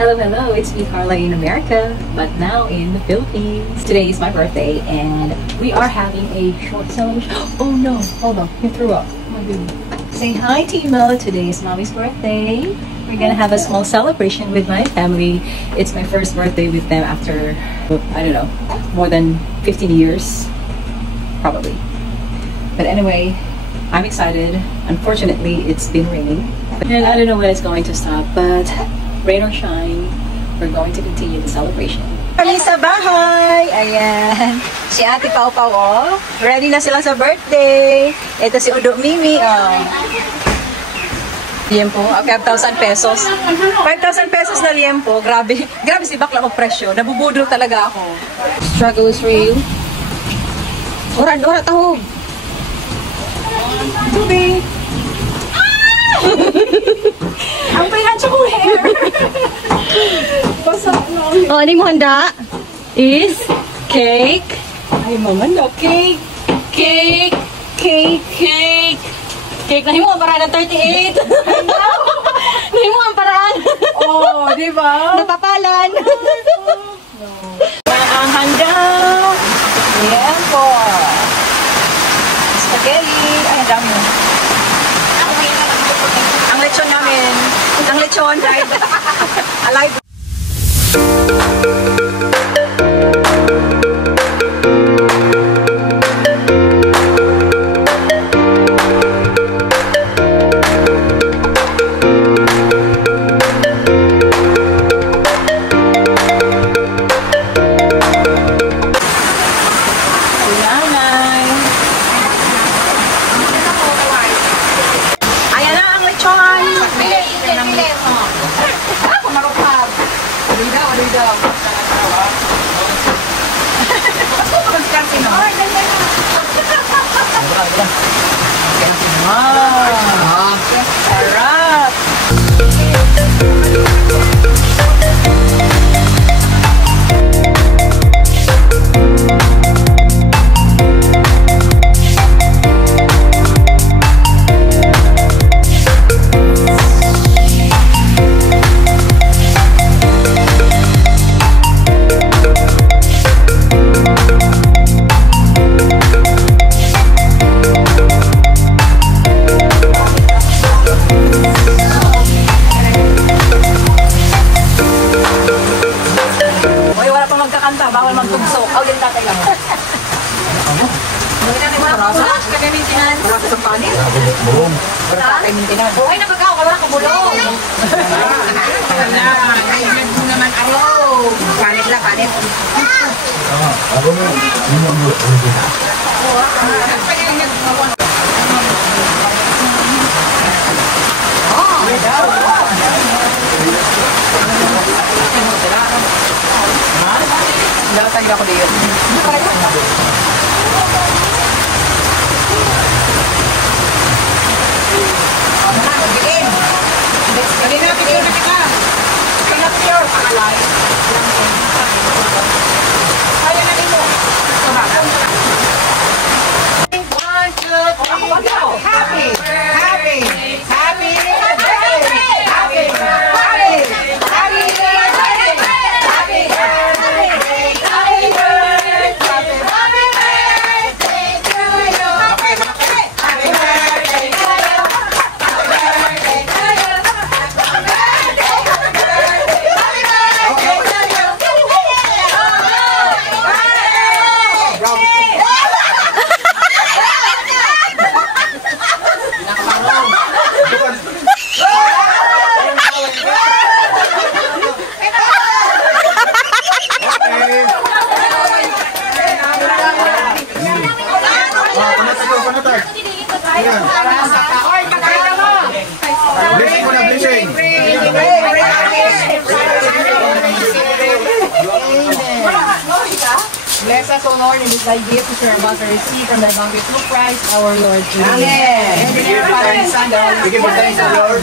Hello, hello, it's me Carla in America, but now in the Philippines. Today is my birthday and we are having a short celebration. Oh no, hold on, you threw up. Oh my goodness. Say hi, Timo. Today is Mommy's birthday. We're gonna have a small celebration with my family. It's my first birthday with them after, I don't know, more than 15 years, probably. But anyway, I'm excited. Unfortunately, it's been raining. And I don't know when it's going to stop, but rain or shine, we're going to continue the celebration. Kami sa bahay! Ayan. Si Ate Pau Pau, oh. Ready na sila sa birthday. Ito si Udo Mimi, oh. Liempo, 5,000 pesos. 5,000 pesos na liempo. Grabe. Grabe si bakla mo presyo. Nabubudol talaga ako. Struggle is real. Ora tahog. Tubig. Ang pinansya ko hair. Basa na. Oh, ano mo handa? Is cake. Ay, mama, no. Cake. Cake. Cake. Cake. Cake. Nahimuan paraan ng 38. Nahimuan paraan. Oh, di ba? Napapalan. Ang handa. Yan po. Spaghetti. Ay, ang dami. Ang lechon namin. Ang lechon. Alive. Sarap! Bawal magtugso. Oh, yung tatay lang. Hindi natin mga kulak. Kaya maintenance. Wala ka sa panin? Wala ka maintenance. Buhay na magkaw. Wala ka bulong. Wala. Kailan mo naman araw. Palit lang, palit. Nakatagin ako dito. Bless us, O Lord, in this thy gift which we are about to receive from thy bounty through Christ our Lord Jesus. Amen. And the dear Father and Son, the Holy Spirit.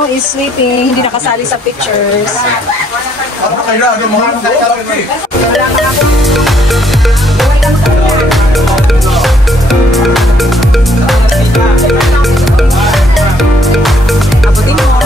Bruno is sleeping. Hindi nakasali sa pictures. Abutin mo.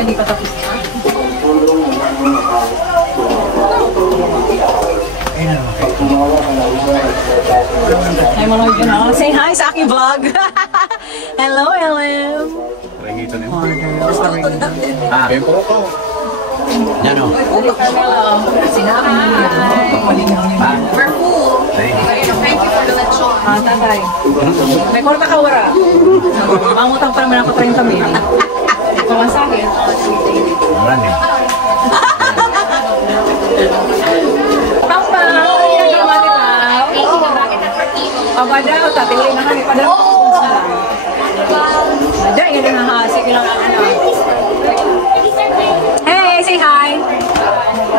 Hindi pa tapos. Hi, Manoy, you know. Say hi sa aking vlog. Hello, Ellen. Yan o. Sinabi we're cool. Thank you for the lechon. Tatay. May korta ka wara. Mangutang pa naman ako 30 mil. Pamasahe. Marami. Papa, ano yung mati pa? Pabada, tatingin na kami. Padala ko sa Ada, yun na nahasik lang ako. Hey, say hi!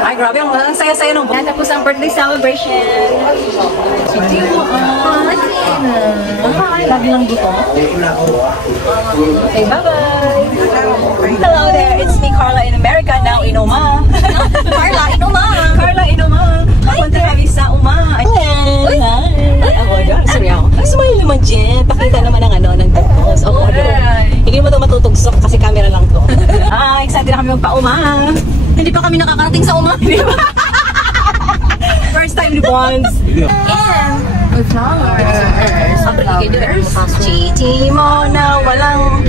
Ay, grabe, ang saya-saya nung natapos ang birthday celebration. Hindi mo, lagi lang dito. Okay, bye-bye! Hello there, it's me, Carla in America, now in Oma. Carla in Oma! Carla in Oma! Papunta kami sa Oma. Hi! Ako, sorry ako. Smile naman, Jen. Pakita naman ang ng dugtos. Ako, hindi mo ito matutugsok kasi camera lang to. Excited na kami magpa-Uma. Hindi pa kami nakakarating sa Uma. First time ni Bonds. And with flowers. Chiti mo na walang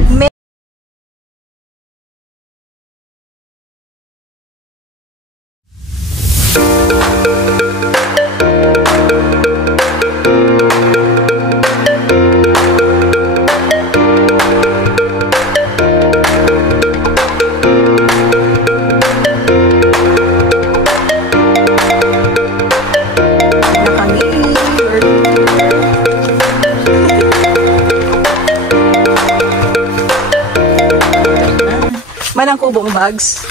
Manang kubong bags.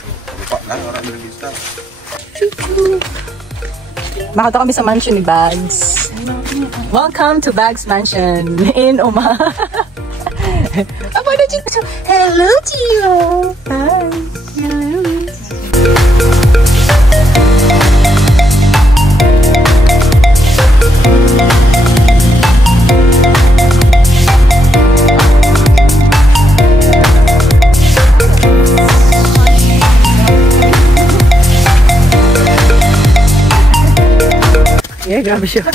Makata kami sa mansion ni Bags. Welcome to Bags Mansion in Oma. Hello, Gio. Hi. Hello. Yeah, grabe siya.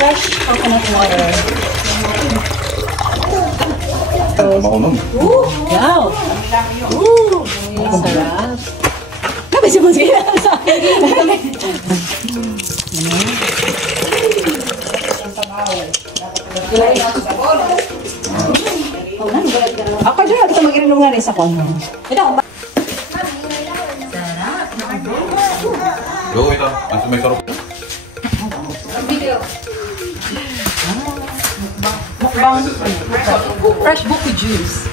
Fresh coconut water. Maunong. Wow! Ang sarap. Nabi si Monsi. Ako dyan, kita mag-irinom nga rin sa kono. Go ito. Ang may sarap. Fresh buko juice.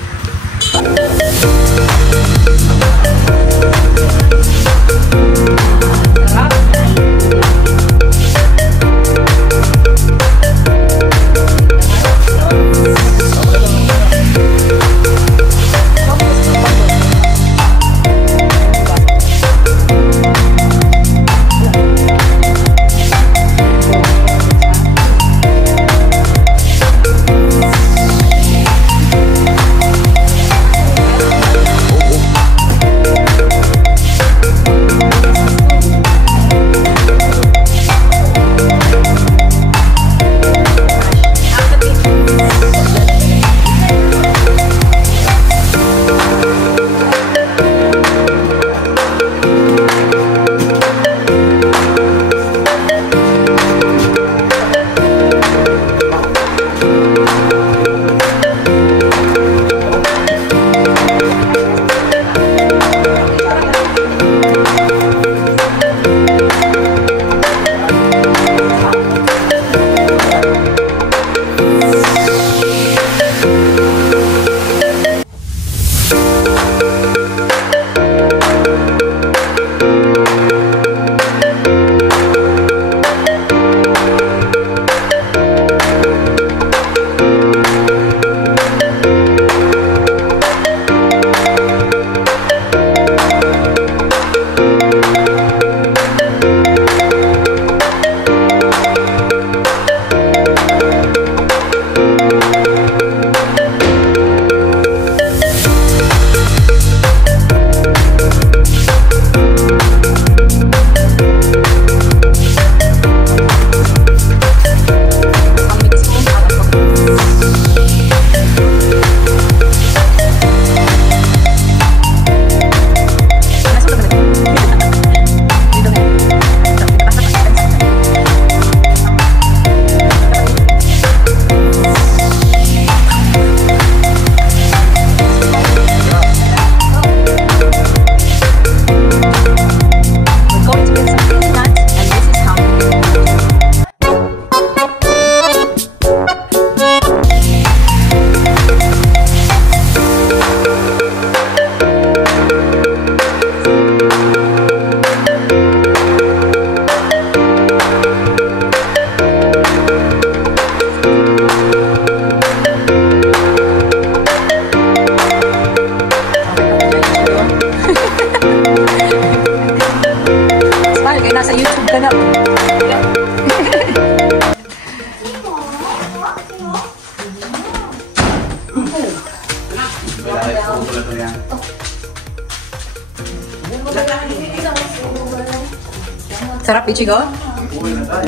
Sarap, Ichigo?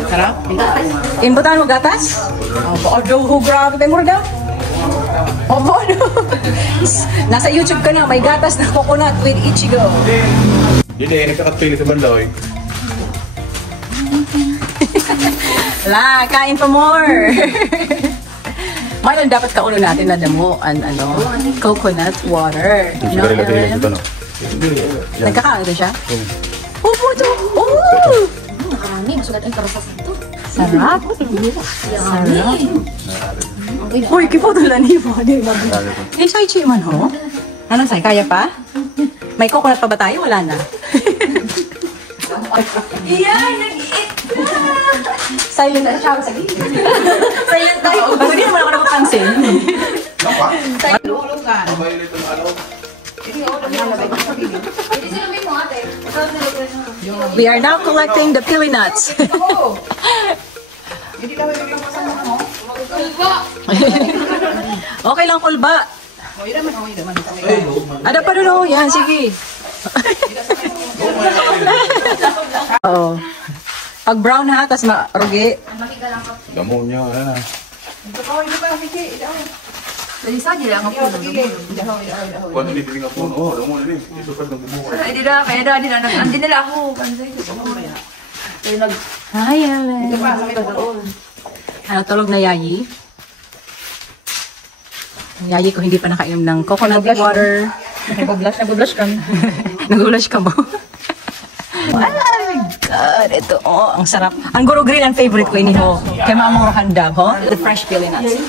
Sarap? Inbutan mo gatas? Oh, grabe tayo mo daw. Oh, nasa YouTube ka na, may gatas na coconut with Ichigo. Hindi, nagkakatpili sa bandaw eh. La, kain pa more. Mayroon dapat kaulo natin na damo coconut water. No, Aaron? Nagkakaano siya? Oh, ito! Oh! Marami, masugat ang karasas ito. Sarap! Sarap! Uy, kiputulan ni mo. Eh, say chi man ho? Anong say? Kaya pa? May coconut pa ba tayo? Wala na. Iyan! Nag-iit na! Silent na siya sa gilid. Silent tayo. Hindi naman ako napapansin. Tulog ka. We are now collecting the pili nuts. Okay lang kulba. Ada pa doon. Yan, sige. Oo. Pag brown ha, tas marugi. Damo niya, wala na. Dali sa gila ang puno. Kung hindi piling ako, damo na rin. Isukad ng bumuha. Ay, di na, kaya di na, hindi nila ako. Hi, Ellen. Ano, tulog na yayi? Yayi ko hindi pa nakainom ng coconut water. Nag-blush ka. Nag-blush ka mo? Oh my God, ito, ang sarap. Ang guro green ang favorite ko ini ho. Kaya mamang handa, ho? The fresh pili nuts.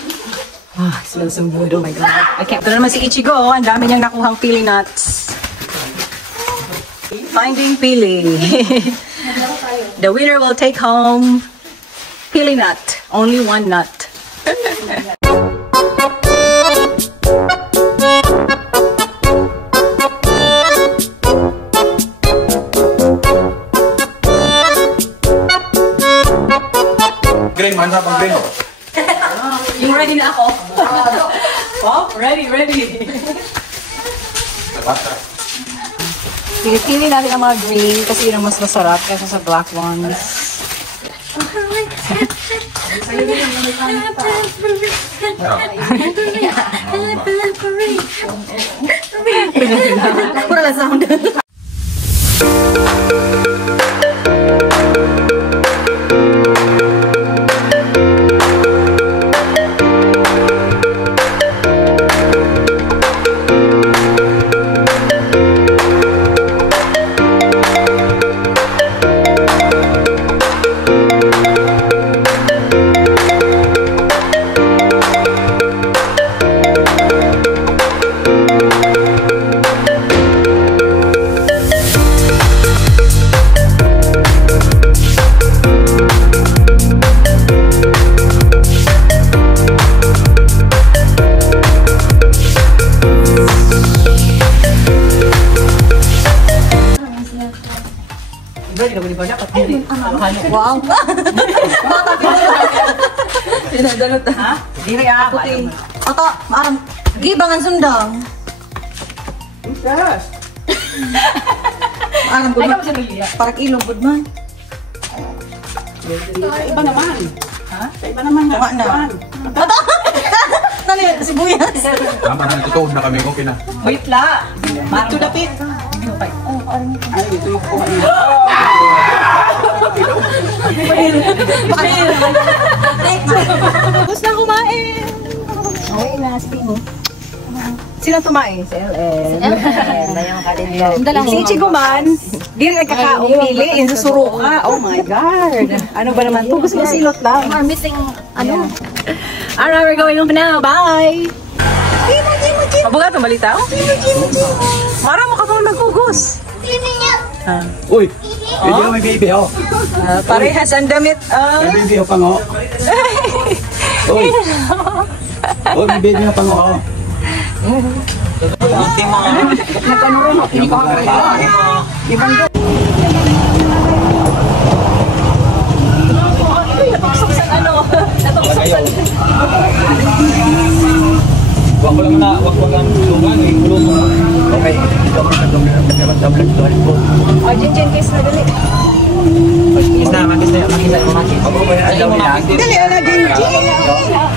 Ah, smells so good, oh my God. Okay, ito naman si Ichigo, ang dami niyang nakuhang pili nuts. Finding pili. The winner will take home pili nut. Only one nut. Green, mana pang green? Yung ready na ako. Oh, ready. Sige, pili natin ang mga green kasi yun ang mas masarap kaysa sa black ones. Pura lang sound. Wow! Pinadalot ha? Diri puti. Oto, maaram. Gibangan sundang. Yes. Maaram gud. Parang ilong gud man. Iba naman. Ha? Iba naman na. Tama na. Oto! Nani, sibuyas. Tama na, tutuod na kami, okay na. Wait la. To the pit. Ay, ito yung kuha niya. Gusto na kumain. Okay na, sige mo. Sino tumain? Si LN. Si Ichigo man, di rin nagkakaupili. Yung susuro ka. Oh my God. Ano ba naman ito? Gusto mo silot lang. We're missing, ano? Alright, we're going home now. Bye! Mabuga itong balita? Mara mo ka kung magkugos. Uy, hindi na may baby, oh. Parehas ang damit. May baby, oh, pango. Uy. Uy, may baby, oh, pango, oh. Nagkano rin, hindi ko Natoksak sa ano? Natoksak sa... Wag lang na, wag lang tulungan eh. Tulungan. Okay, ito mo na doon na tablet to po. Jen, kiss na dali. Kiss na, makis na. Makis na, makis. Ako ba yan? Ito mo makis. Dali, ala, Jen. Dali lang.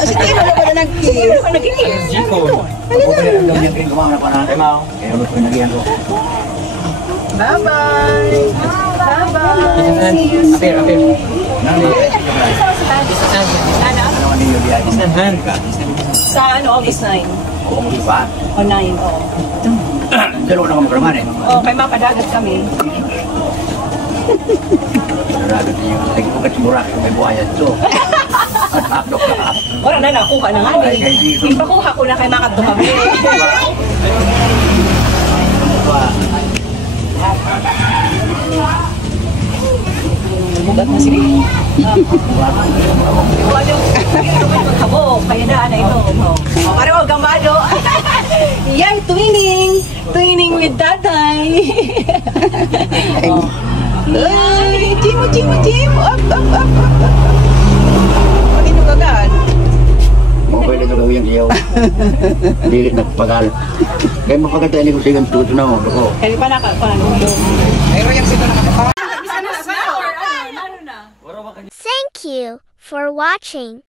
Si Tim, wala pa na nag-kiss. Ano nag-kiss? Jiko. Ako ba yan? Ang yung kumama na pa na. Emaw. Kaya ano ko nagyan ko. Bye-bye. Bye-bye. See you Apir, soon. apir. Nang ano man niyo diyan? Kiss na hand. Sa ano, August 9. Oo, mo ba? O 9, oo. Dalo na ko magkraman eh. Oh, kay mapadagat kami. Naragat niyo. Ay ko kat mura ko may buhayan so. Wala na, nakuha na nga. Ipakuha ko na kay Makato kami. Bugat na sila. Wala yung magkabok. Kaya na, ano ito. O, parang gambado. Yan, twinning. Twinning with tatay. Ay, chimo. Up. Pag-inog agad. Mobile ito gawin diyaw. Dili na pagal. Kaya mapagkatay ni ko sigang tuto na mo ko. Kaya pa paano yung... Thank you for watching.